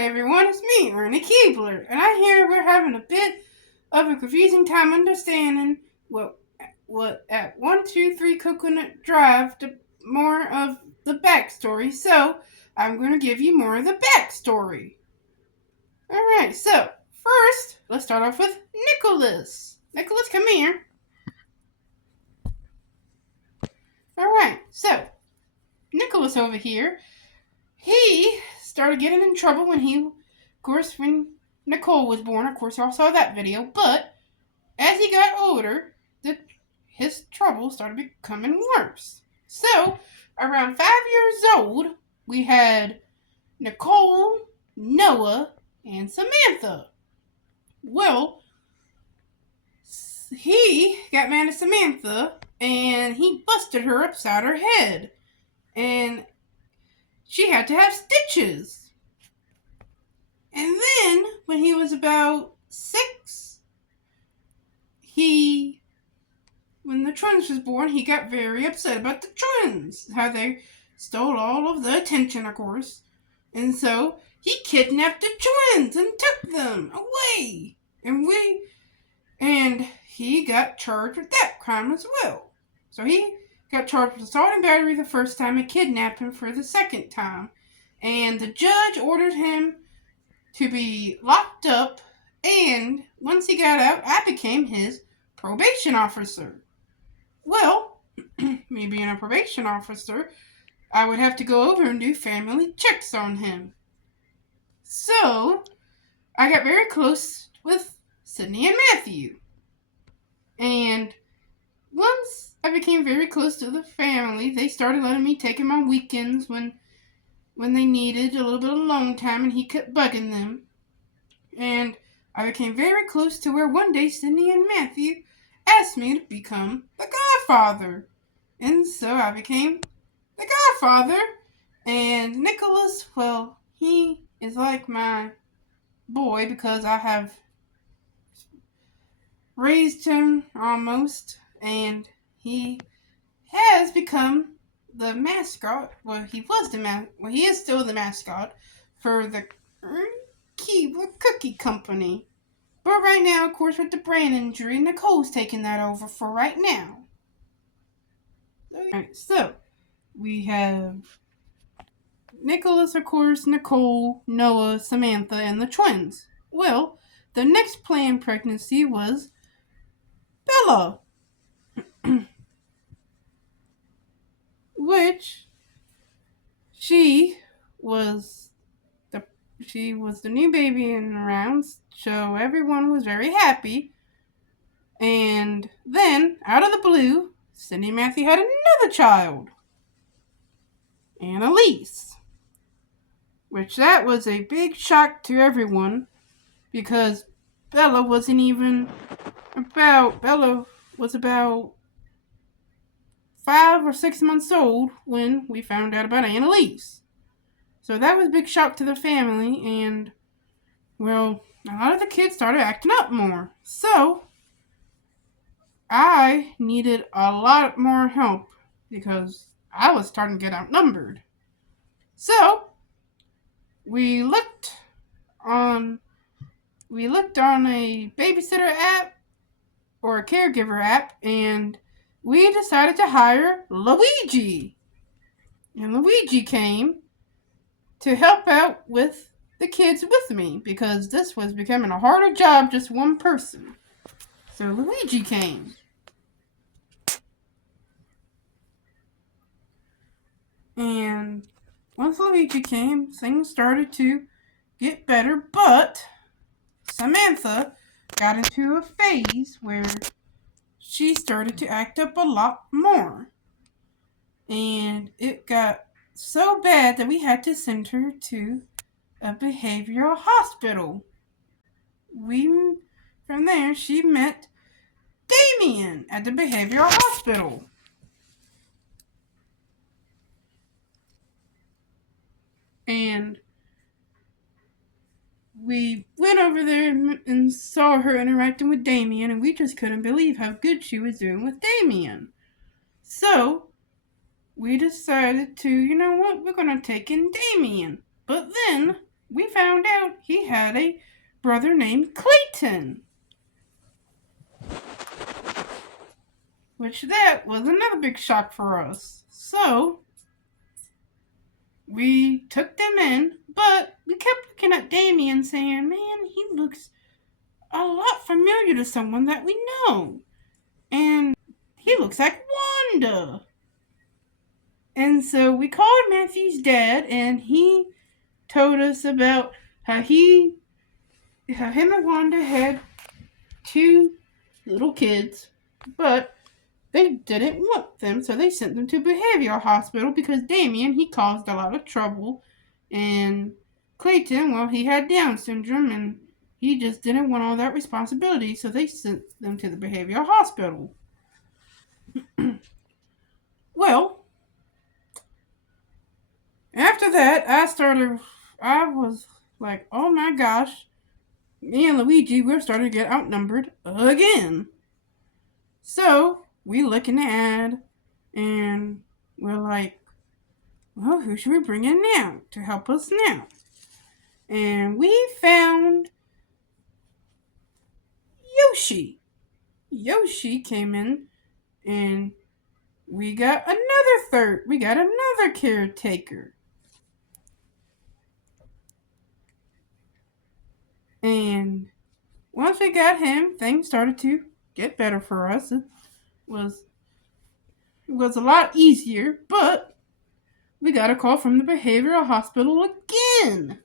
Hi everyone, it's me, Ernie Keebler, and I hear we're having a bit of a confusing time understanding what at 123 Coconut Drive to more of the backstory. So I'm going to give you more of the backstory. All right, so first let's start off with Nicholas. Nicholas, come here. All right, so Nicholas over here, he started getting in trouble when Nicole was born. Of course, y'all saw that video. But as he got older, his trouble started becoming worse. So, around 5 years old, we had Nicole, Noah, and Samantha. Well, he got mad at Samantha and he busted her upside her head. And she had to have stitches. And then, when he was about 6, when the twins was born, he got very upset about the twins. How they stole all of the attention, of course. And so, he kidnapped the twins and took them away. And he got charged with that crime as well. So he got charged with assault and battery the first time and kidnapping for the second time. And the judge ordered him to be locked up, and once he got out, I became his probation officer. Well, me being a probation officer, I would have to go over and do family checks on him. So, I got very close with Sydney and Matthew. And once I became very close to the family, they started letting me take him on weekends when they needed a little bit of alone time, and he kept bugging them. And I became very close to where one day Sydney and Matthew asked me to become the godfather. And so I became the godfather. And Nicholas, well, he is like my boy because I have raised him almost. And he has become the mascot. Well, he is still the mascot for the Keebler Cookie Company. But right now, of course, with the brain injury, Nicole's taking that over for right now. Alright, so we have Nicholas, of course, Nicole, Noah, Samantha, and the twins. Well, the next planned pregnancy was Bella, which she was the new baby in the rounds, so everyone was very happy. And then, out of the blue, Sydney and Matthew had another child, Annalise. Which that was a big shock to everyone because Bella was about 5 or 6 months old when we found out about Annalise. So that was a big shock to the family, and, well, a lot of the kids started acting up more. So I needed a lot more help because I was starting to get outnumbered. So we looked on a babysitter app or a caregiver app, and we decided to hire Luigi. And Luigi came to help out with the kids with me because this was becoming a harder job, just one person. So Luigi came. And once Luigi came, things started to get better, but Samantha got into a phase where she started to act up a lot more. And it got so bad that we had to send her to a behavioral hospital. From there, she met Damien at the behavioral hospital. And we went over there and saw her interacting with Damien, and we just couldn't believe how good she was doing with Damien. So, we decided to, you know what, we're going to take in Damien. But then, we found out he had a brother named Clayton, which that was another big shock for us. So we took them in, but we kept looking at Damien saying, man, he looks a lot familiar to someone that we know. And he looks like Wanda. And so we called Matthew's dad, and he told us about how him and Wanda had two little kids, but they didn't want them, so they sent them to behavioral hospital because Damien, he caused a lot of trouble, and Clayton, well, he had Down syndrome, and he just didn't want all that responsibility, so they sent them to the behavioral hospital. Well, after that, I was like, oh my gosh, me and Luigi, we're starting to get outnumbered again. So we look in the ad, and we're like, well, who should we bring in now to help us now? And we found Yoshi. Yoshi came in, and we got another caretaker. And once we got him, things started to get better for us. Was it was a lot easier, but we got a call from the behavioral hospital again.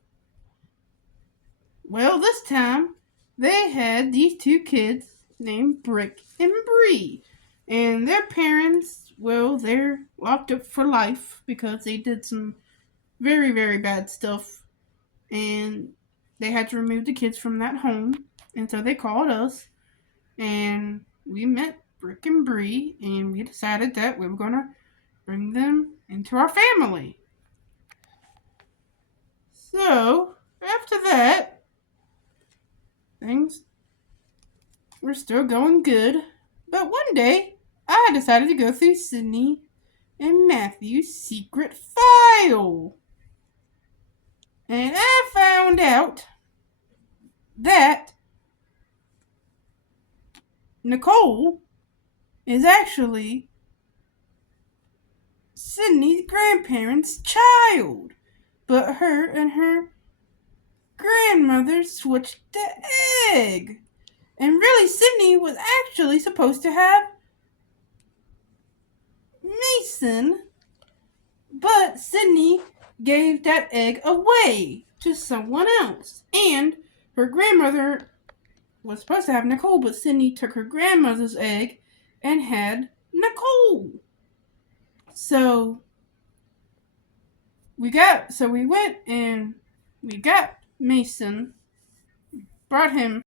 Well, this time they had these two kids named Brick and Bree. And their parents, well, they're locked up for life because they did some very, very bad stuff. And they had to remove the kids from that home. And so they called us. And we met Brick and Bree. And we decided that we were going to bring them into our family. So, after that, things were still going good. But one day, I decided to go through Sydney and Matthew's secret file. And I found out that Nicole is actually Sydney's grandparents' child. But her and her grandmother switched the egg. And really, Sydney was actually supposed to have Mason, but Sydney gave that egg away to someone else. And her grandmother was supposed to have Nicole, but Sydney took her grandmother's egg and had Nicole. So we went and we got Mason, brought him